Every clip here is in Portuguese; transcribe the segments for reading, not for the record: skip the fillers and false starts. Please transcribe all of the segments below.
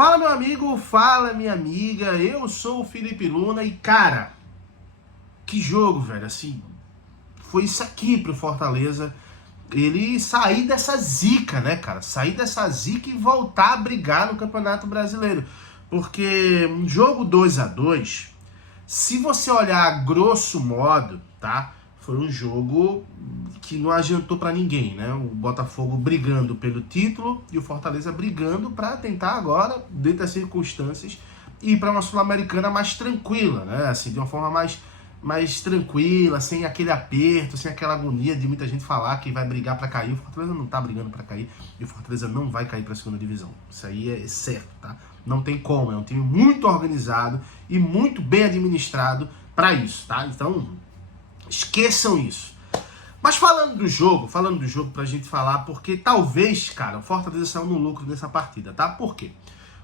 Fala meu amigo, fala minha amiga, eu sou o Felipe Luna e cara, que jogo, velho, assim, foi isso aqui pro Fortaleza, ele sair dessa zica, né, cara, sair dessa zica e voltar a brigar no Campeonato Brasileiro, porque um jogo 2-2, se você olhar a grosso modo, tá, foi um jogo que não adiantou pra ninguém, né? O Botafogo brigando pelo título e o Fortaleza brigando pra tentar agora, dentro das circunstâncias, ir pra uma Sul-Americana mais tranquila, né? Assim, de uma forma mais tranquila, sem aquele aperto, sem aquela agonia de muita gente falar que vai brigar pra cair. O Fortaleza não tá brigando pra cair e o Fortaleza não vai cair pra segunda divisão. Isso aí é certo, tá? Não tem como, é um time muito organizado e muito bem administrado pra isso, tá? Então, esqueçam isso. Mas falando do jogo pra gente falar, porque talvez, cara, o Fortaleza saiu no lucro nessa partida, tá? Por quê?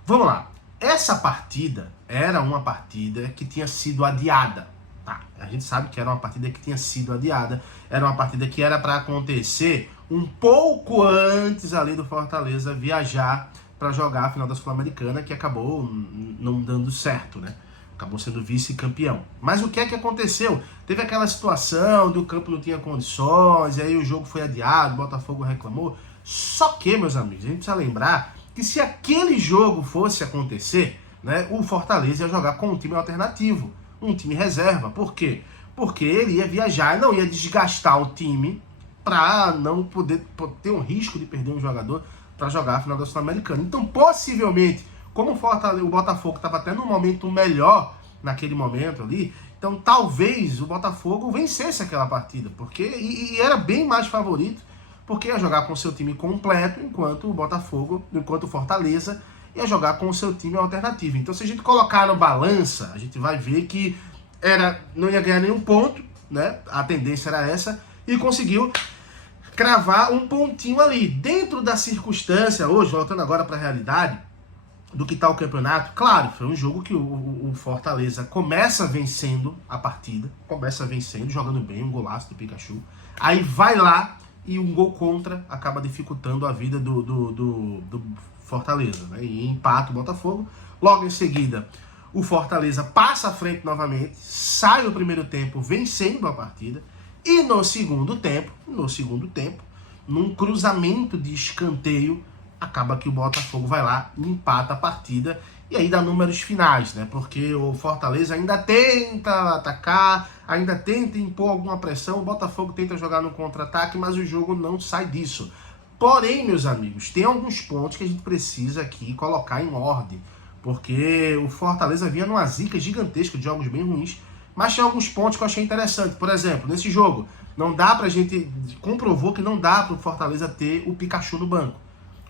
Vamos lá. Essa partida era uma partida que tinha sido adiada, tá? A gente sabe que era uma partida que tinha sido adiada, era uma partida que era para acontecer um pouco antes ali do Fortaleza viajar para jogar a final da Sul-Americana, que acabou não dando certo, né? Acabou sendo vice-campeão. Mas o que é que aconteceu? Teve aquela situação do campo não tinha condições, e aí o jogo foi adiado, o Botafogo reclamou. Só que, meus amigos, a gente precisa lembrar que se aquele jogo fosse acontecer, né, o Fortaleza ia jogar com um time alternativo, um time reserva. Por quê? Porque ele ia viajar e não ia desgastar o time para não poder ter um risco de perder um jogador para jogar a final da Sul-Americana. Então, possivelmente, como o Botafogo estava até num momento melhor naquele momento ali, então talvez o Botafogo vencesse aquela partida, porque e era bem mais favorito, porque ia jogar com o seu time completo, enquanto o Fortaleza ia jogar com o seu time alternativo. Então se a gente colocar no balança, a gente vai ver que não ia ganhar nenhum ponto, né? A tendência era essa, e conseguiu cravar um pontinho ali. Dentro da circunstância, hoje, voltando agora para a realidade, do que está o campeonato, claro, foi um jogo que o Fortaleza começa vencendo a partida, jogando bem, um golaço do Pikachu, aí vai lá e um gol contra acaba dificultando a vida do Fortaleza, né? E empata o Botafogo. Logo em seguida, o Fortaleza passa à frente novamente, sai o primeiro tempo vencendo a partida, e no segundo tempo, num cruzamento de escanteio, acaba que o Botafogo vai lá e empata a partida, e aí dá números finais, né? Porque o Fortaleza ainda tenta atacar, ainda tenta impor alguma pressão, o Botafogo tenta jogar no contra-ataque, mas o jogo não sai disso. Porém, meus amigos, tem alguns pontos que a gente precisa aqui colocar em ordem, porque o Fortaleza vinha numa zica gigantesca de jogos bem ruins, mas tem alguns pontos que eu achei interessante. Por exemplo, nesse jogo, comprovou que não dá para o Fortaleza ter o Pikachu no banco.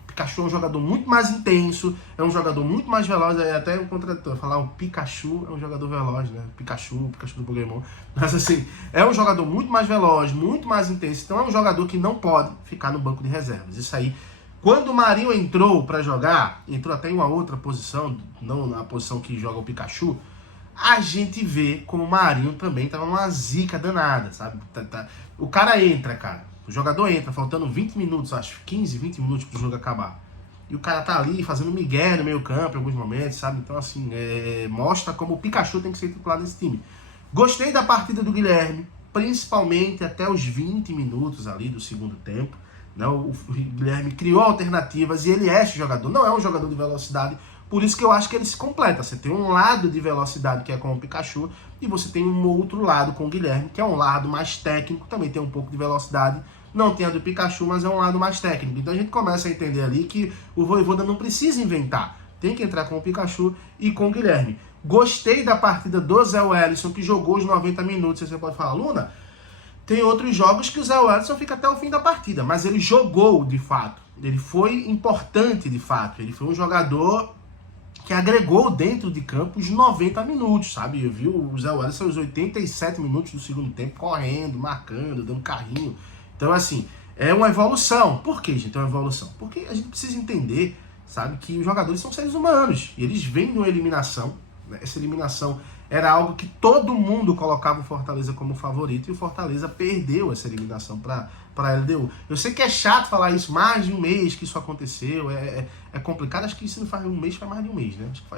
Pikachu é um jogador muito mais intenso, é um jogador muito mais veloz, é até um contraditor falar o Pikachu é um jogador veloz, né? Pikachu do Pokémon. Mas assim, é um jogador muito mais veloz, muito mais intenso, então é um jogador que não pode ficar no banco de reservas. Isso aí, quando o Marinho entrou para jogar, entrou até em uma outra posição, não na posição que joga o Pikachu, a gente vê como o Marinho também tava numa zica danada, sabe? O cara entra, cara. O jogador entra, faltando 20 minutos, acho, 15, 20 minutos pro jogo acabar. E o cara tá ali fazendo migué no meio campo em alguns momentos, sabe? Então, assim, mostra como o Pikachu tem que ser titular nesse time. Gostei da partida do Guilherme, principalmente até os 20 minutos ali do segundo tempo. Né? O Guilherme criou alternativas e ele é esse jogador. Não é um jogador de velocidade, por isso que eu acho que ele se completa. Você tem um lado de velocidade que é com o Pikachu e você tem um outro lado com o Guilherme, que é um lado mais técnico, também tem um pouco de velocidade. Não tem a do Pikachu, mas é um lado mais técnico. Então a gente começa a entender ali que o Vojvoda não precisa inventar. Tem que entrar com o Pikachu e com o Guilherme. Gostei da partida do Zé Wellison, que jogou os 90 minutos. Você pode falar, Luna, tem outros jogos que o Zé Wellison fica até o fim da partida, mas ele jogou de fato. Ele foi importante de fato. Ele foi um jogador que agregou dentro de campo os 90 minutos, sabe? Eu vi o Zé Wellison os 87 minutos do segundo tempo, correndo, marcando, dando carrinho. Então, assim, é uma evolução. Por que, gente, é uma evolução? Porque a gente precisa entender, sabe, que os jogadores são seres humanos. E eles vêm numa eliminação, né? Essa eliminação Era algo que todo mundo colocava o Fortaleza como favorito e o Fortaleza perdeu essa eliminação para a LDU. Eu sei que é chato falar isso, mais de um mês que isso aconteceu, é complicado, acho que isso não faz um mês, faz mais de um mês, né? Acho que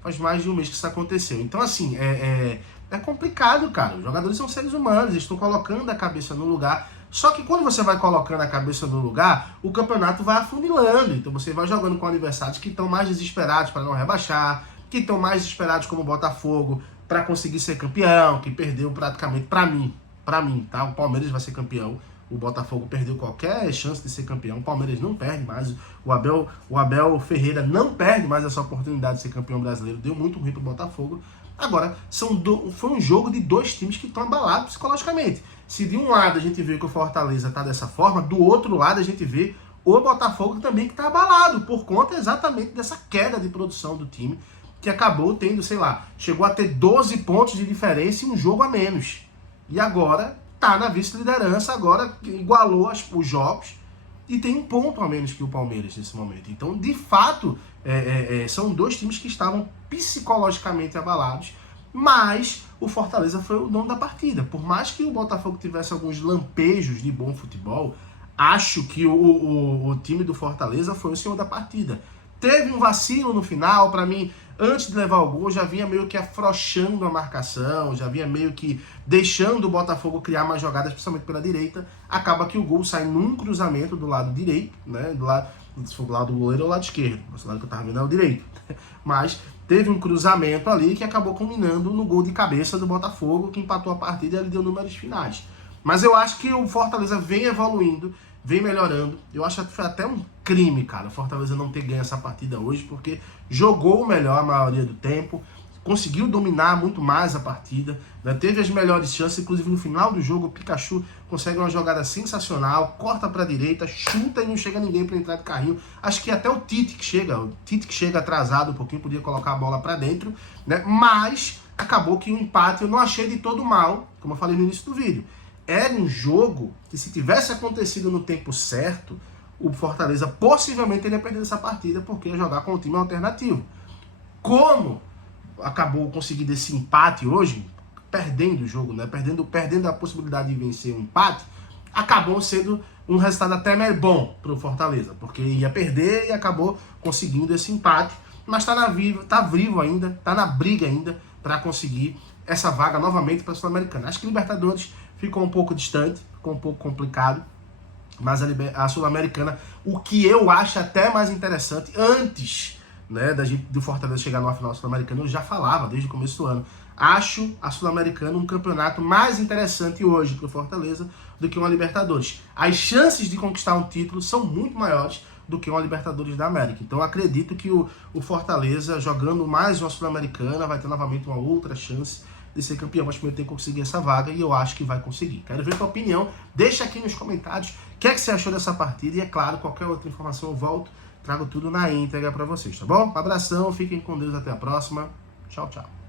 faz mais de um mês que isso aconteceu. Então, assim, é complicado, cara. Os jogadores são seres humanos, eles estão colocando a cabeça no lugar. Só que quando você vai colocando a cabeça no lugar, o campeonato vai afunilando. Então você vai jogando com adversários que estão mais desesperados para não rebaixar, que estão mais desesperados como o Botafogo para conseguir ser campeão, que perdeu praticamente, para mim, tá? O Palmeiras vai ser campeão. O Botafogo perdeu qualquer chance de ser campeão. O Palmeiras não perde mais. O Abel Ferreira não perde mais essa oportunidade de ser campeão brasileiro. Deu muito ruim pro Botafogo. Agora, foi um jogo de dois times que estão abalados psicologicamente. Se de um lado a gente vê que o Fortaleza está dessa forma, do outro lado a gente vê o Botafogo também que está abalado, por conta exatamente dessa queda de produção do time, que acabou tendo, sei lá, chegou a ter 12 pontos de diferença e um jogo a menos. E agora tá na vice-liderança, agora igualou os jogos e tem um ponto a menos que o Palmeiras nesse momento. Então, de fato, são dois times que estavam psicologicamente abalados, mas o Fortaleza foi o dono da partida. Por mais que o Botafogo tivesse alguns lampejos de bom futebol, acho que o time do Fortaleza foi o senhor da partida. Teve um vacilo no final, para mim, antes de levar o gol, já vinha meio que afrouxando a marcação, já vinha meio que deixando o Botafogo criar mais jogadas, principalmente pela direita. Acaba que o gol sai num cruzamento do lado direito, né? Se for do lado do goleiro ou do lado esquerdo. O lado que eu tava vendo é o direito. Mas teve um cruzamento ali que acabou culminando no gol de cabeça do Botafogo, que empatou a partida e ele deu números finais. Mas eu acho que o Fortaleza vem evoluindo, vem melhorando. Eu acho que foi até um crime, cara, o Fortaleza não ter ganho essa partida hoje, porque jogou melhor a maioria do tempo, conseguiu dominar muito mais a partida, né? Teve as melhores chances, inclusive no final do jogo o Pikachu consegue uma jogada sensacional, corta para a direita, chuta e não chega ninguém para entrar de carrinho. Acho que até o Tite que chega atrasado um pouquinho, podia colocar a bola para dentro, né? Mas acabou que o empate eu não achei de todo mal, como eu falei no início do vídeo. Era um jogo que, se tivesse acontecido no tempo certo, o Fortaleza possivelmente teria perdido essa partida, porque ia jogar com um time alternativo. Como acabou conseguindo esse empate hoje, perdendo o jogo, né? Perdendo a possibilidade de vencer o empate, acabou sendo um resultado até bom para o Fortaleza, porque ia perder e acabou conseguindo esse empate, mas tá vivo ainda, tá na briga ainda para conseguir essa vaga novamente para a Sul-Americana. Acho que Libertadores ficou um pouco distante, ficou um pouco complicado, mas a Sul-Americana, o que eu acho até mais interessante, antes, né, do Fortaleza chegar numa final sul-americana, eu já falava desde o começo do ano, acho a Sul-Americana um campeonato mais interessante hoje para o Fortaleza do que uma Libertadores. As chances de conquistar um título são muito maiores do que uma Libertadores da América. Então eu acredito que o Fortaleza, jogando mais uma Sul-Americana, vai ter novamente uma outra chance de ser campeão, mas primeiro tem que conseguir essa vaga e eu acho que vai conseguir. Quero ver a tua opinião, deixa aqui nos comentários o que é que você achou dessa partida e, é claro, qualquer outra informação eu volto, trago tudo na íntegra para vocês, tá bom? Um abração, fiquem com Deus, até a próxima. Tchau, tchau.